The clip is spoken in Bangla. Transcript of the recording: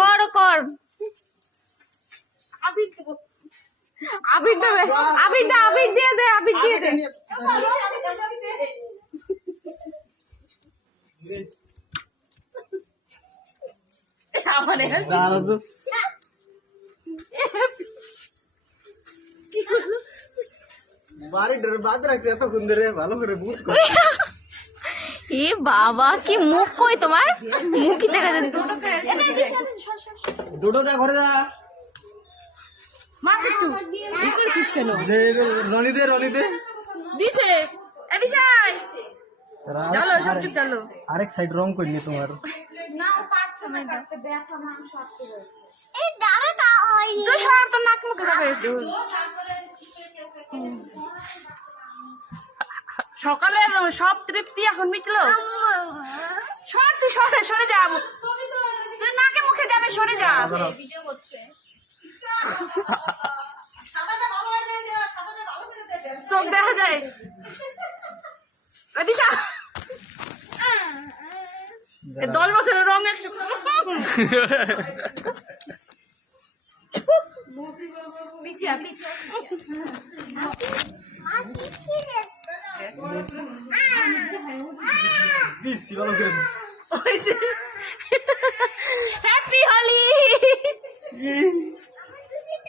কর কর আবির দেবো আবির দেবে আবির দে আবির দিয়ে দে আবির দিয়ে দে এ বাবা কি মুখ কই তোমার মুখই দেখা যাচ্ছে ঘরে যা মা একটু কি করছিস কেন রনি দে দিছে এ বিশাল চলো সবটুক চলো আরেক সাইড রং করিয়ে তোমার না ও পারছে না কাটতে ব্যথা মাংস আটকে রয়েছে এই দাঁড়া তা হয়নি তো সর তো নাক মুখে যাবে একটু সকালের সব তৃপ্তি এখন মিটলো সর তুই সরে যাবো তুই নাকে মুখে যাবে সরে যা ভিডিও করছে চোখ দেখা যায় দিশা 10 বছরের রং একটু পিছিয়ে হ্যাপি হোলি